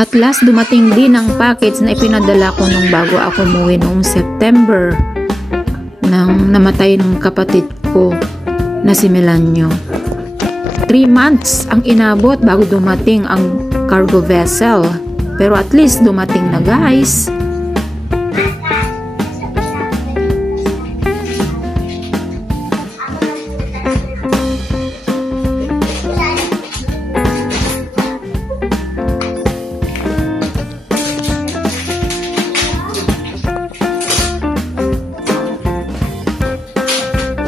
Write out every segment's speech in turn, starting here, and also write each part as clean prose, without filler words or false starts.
At last, dumating din ang package na ipinadala ko nung bago ako umuwi noong September nang namatay ng kapatid ko na si Melanio. 3 months ang inabot bago dumating ang cargo vessel. Pero at least dumating na, guys.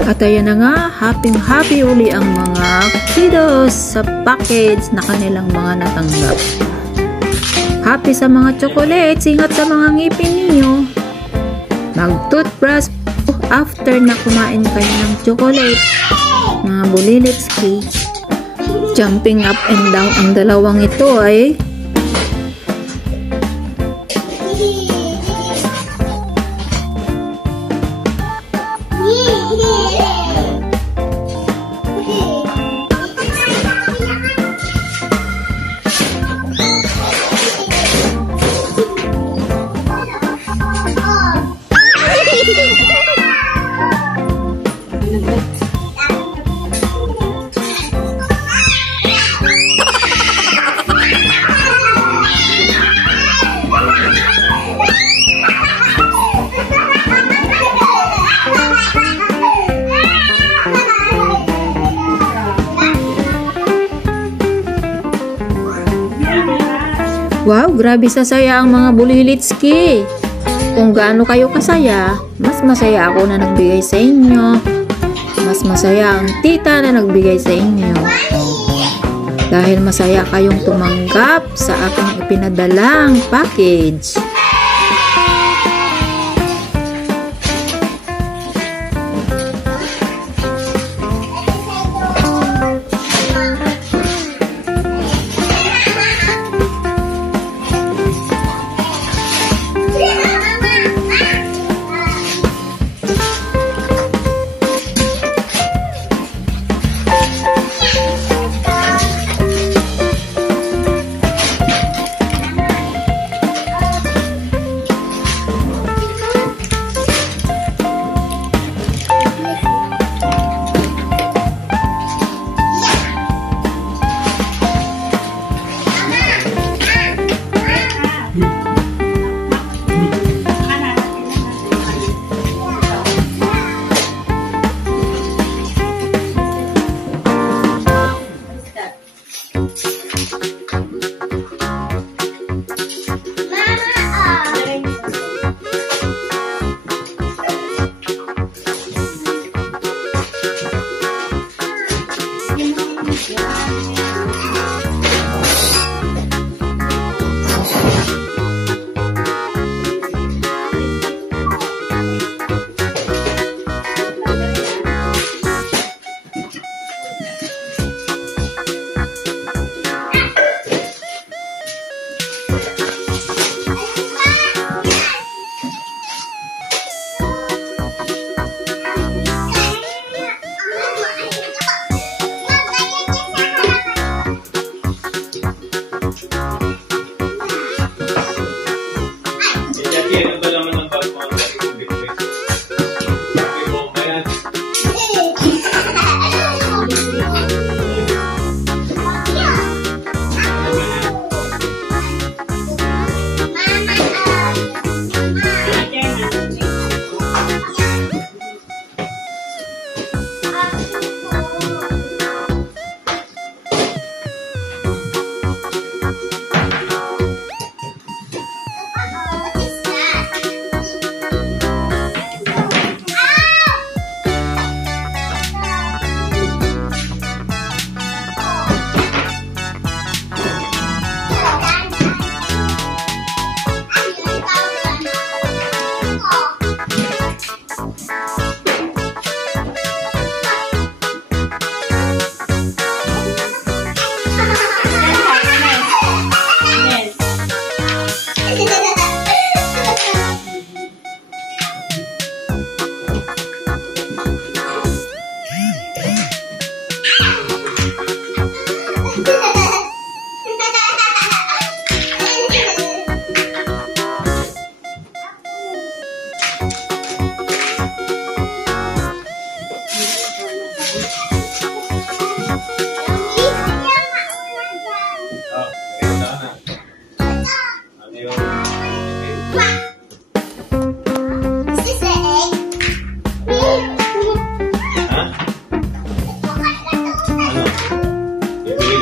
At ayan na nga, happy uli ang mga kiddos sa package na kanilang mga natanggap. Happy sa mga chocolates, ingat sa mga ngipin ninyo. Mag-toothbrush after na kumain kayo ng chocolate. Mga bulilitski. Jumping up and down ang dalawang ito ay wow, grabe sasaya ang mga bulilitski. Kung gaano kayo kasaya, mas masaya ako na nagbigay sa inyo. Mas masaya ang tita na nagbigay sa inyo. Dahil masaya kayong tumanggap sa aking ipinadalang package.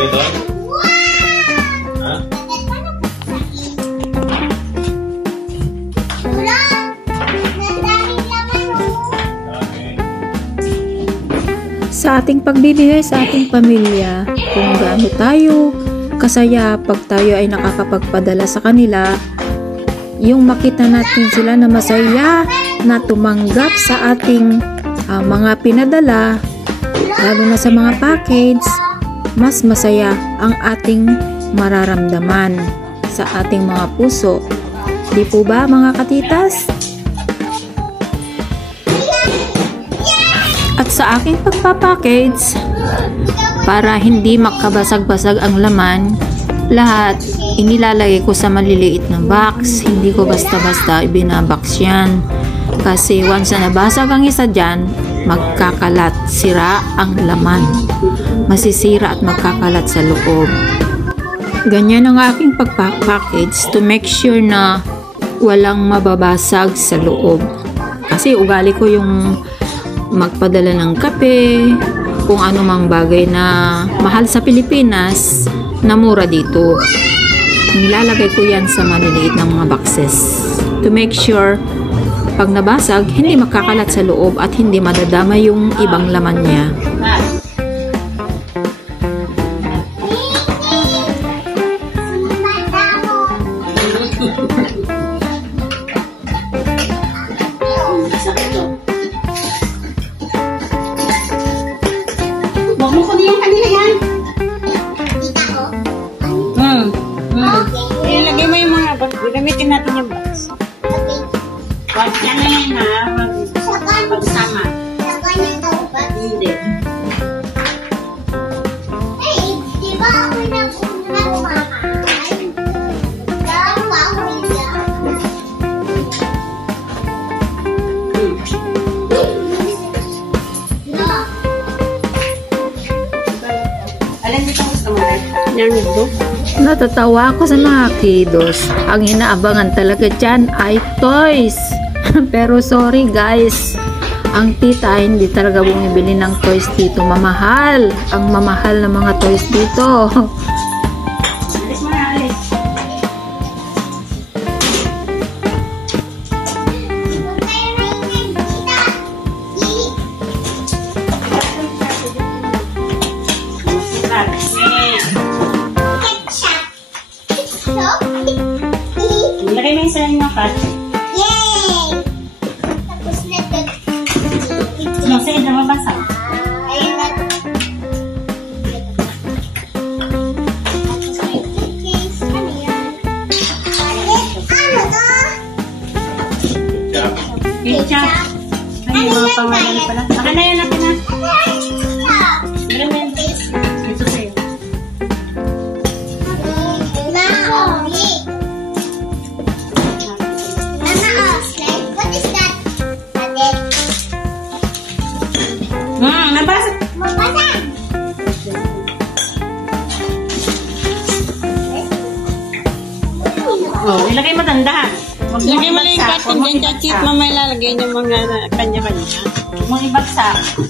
ka doon? Ha? Sa ating pagbibigay sa ating pamilya, kung gaano tayo kasaya pag tayo ay nakakapagpadala sa kanila, yung makita natin sila na masaya na tumanggap sa ating mga pinadala, lalo na sa mga package, mas masaya ang ating mararamdaman sa ating mga puso. Di po ba mga katitas? At sa aking pagpapackage, para hindi makabasag-basag ang laman, lahat inilalagay ko sa maliliit na box. Hindi ko basta-basta ibinabox yan. Kasi once na nabasag ang isa dyan, magkakalat, sira ang laman. Masisira at magkakalat sa loob. Ganyan ang aking pagpapackage to make sure na walang mababasag sa loob. Kasi ugali ko yung magpadala ng kape, kung ano mang bagay na mahal sa Pilipinas na mura dito. Nilalagay ko yan sa maliliit na mga boxes to make sure pag nabasag, hindi makakalat sa loob at hindi madadama yung ibang laman niya. Huwag mo kunin yung kanila yan. Ilagay mo yung mga box. Gamitin natin yung box. Huwag yan na yun ha. Pagsama. Hindi. Hey, di ba ako nag-una kumakain? Tama ako yan. Alam dito gusto mo rin? Yan ito. Natatawa ako sa mga kiddos. Ang inaabangan talaga dyan ay toys. Pero sorry guys, ang tita hindi talaga bumibili ng toys dito. Mamahal. Ang mamahal na mga toys dito. Alis mo na, alis. Ilagay mo yung sa mga cut. Yay! Tapos na ito. Sige, namabasa. Ayun na. Tapos may cookies. Ano yan? Ano to? Ketchup. Ay, yung mga pangalan pala. Saka na yan natin na. Meron na yan. Ito sa'yo. Nabasa. Oh, ilagay mo tandahan. Lagay mo lang yung carton dyan, Chachit. Mamaya lalagay yung mga kanya-kanya. Huwag mong ibagsak.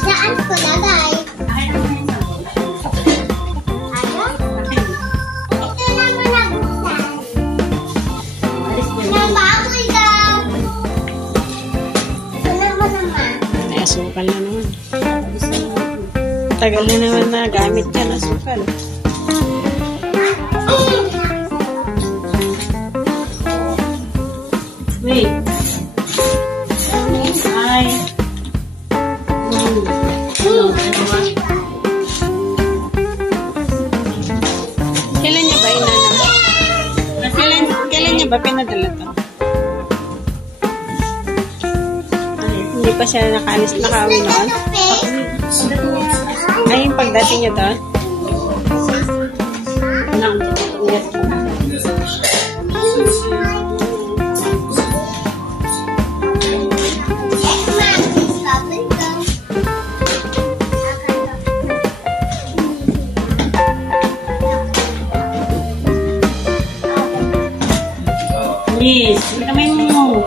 Saan ko lagay? Ano? Ito naman nabuksan. Nang baboy daw. Ito naman naman. Ay, asukal na naman. Tagal na naman na gamit yan, asukal. Wait. Ay. Kailan niya ba inanam? Kailan niya ba pinadala to? Hindi pa siya nakauwi noon? Ay, yung pagdating niya doon? Bilis. Kamay mo.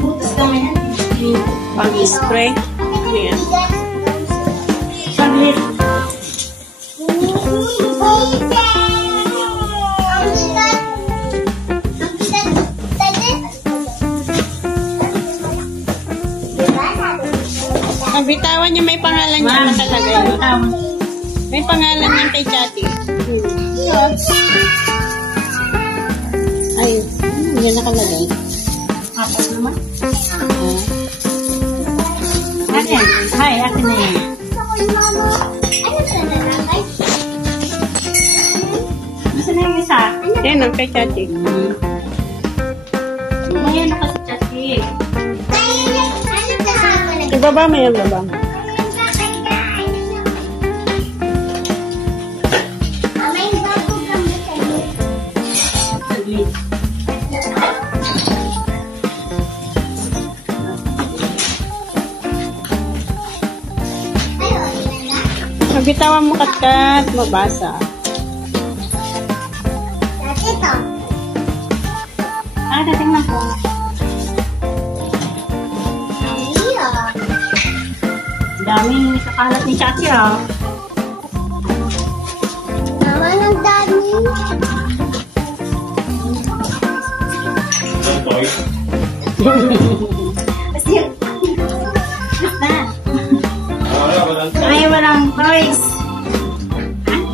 Butas naman yan. Pang-spray. Ayan. Saglit. Ang bitawan niya may pangalan niya nakalagay. May pangalan niya kay Chatty. Ay, yan nakalagay. Tapos naman. Akin. Hi, akin na yan. Gusto na yung isa? Yan ang kay Chatty. Ayan ako sa Chatty. Ibaba mo yan, baba mo. Saglit. Mabitawan mo kat-kat, mabasa. Dating lang po. Daming sakalat ni Chatty, ah. Mama, ng dami. Ay, walang toys.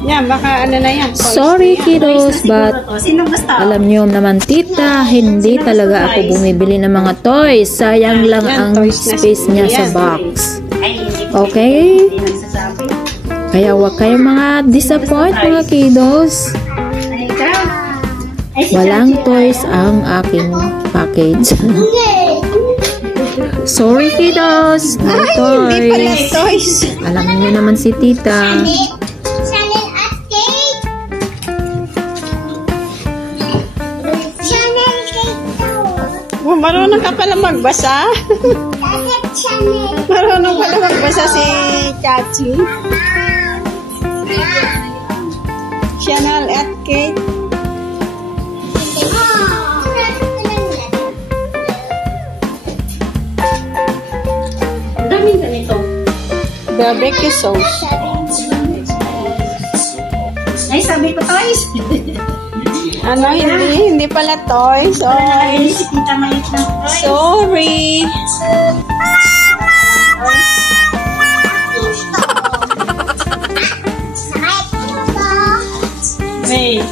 Yan, baka ano na yan. Sorry kiddos, but Sino gusto? alam niyo naman tita, hindi talaga ako bumibili ng mga toys. Sayang lang ang space niya sa box. Ay, hindi ko Okay? hindi nagsasabi. Kaya huwag kayong mga disappoint mga kiddos. Ay, ikaw. Ay, si Walang Chatty, toys ang aking package. Sorry kiddos, no Hindi pala toys. toys. Alam niyo naman si tita. Channel at cake. Channel cake daw. Oh, marunong ka pala magbasa. Dapat channel. Marunong pala magbasa si Chachi. Chanel at Kate. Ang daming ganito. Barbecue sauce. Ay, sabi ko toys. Ano, hindi pala toys. Oh, Ay, si Tita Mait ng toys. sorry. Wait.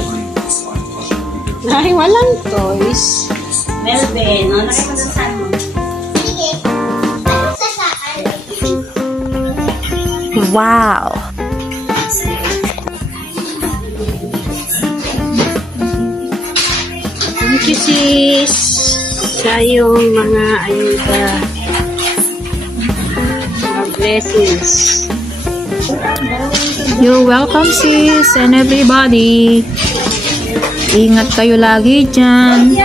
Ay, walang toys. Melbe, no? Nakita sa saan mo. Sige. Ano sa saan? Wow! Thank you, sis. Sa iyong mga ayuda. Mga blessings. You're welcome sis and everybody. Ingat kayo lagi dyan.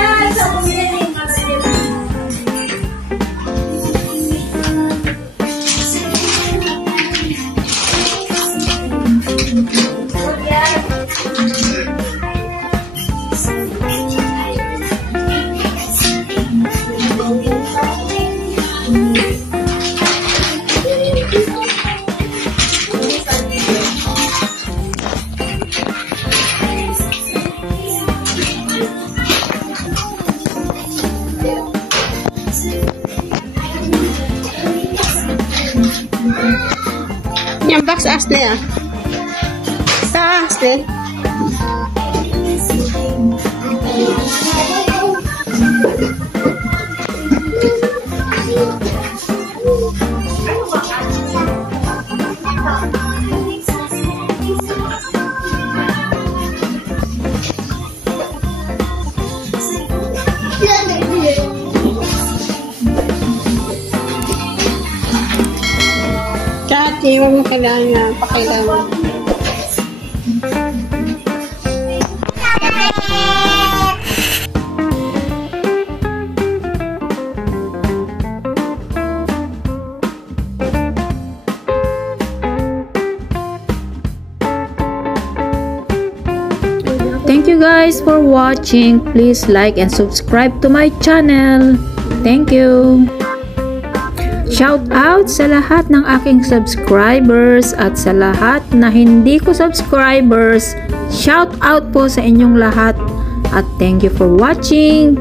Yung box, Ashley, ah. Sa Ashley. Chachi, huwag mo kailangan pakailangan. you guys for watching. Please like and subscribe to my channel. Thank you. Shout out sa lahat ng aking subscribers at sa lahat na hindi ko subscribers. Shout out po sa inyong lahat at thank you for watching.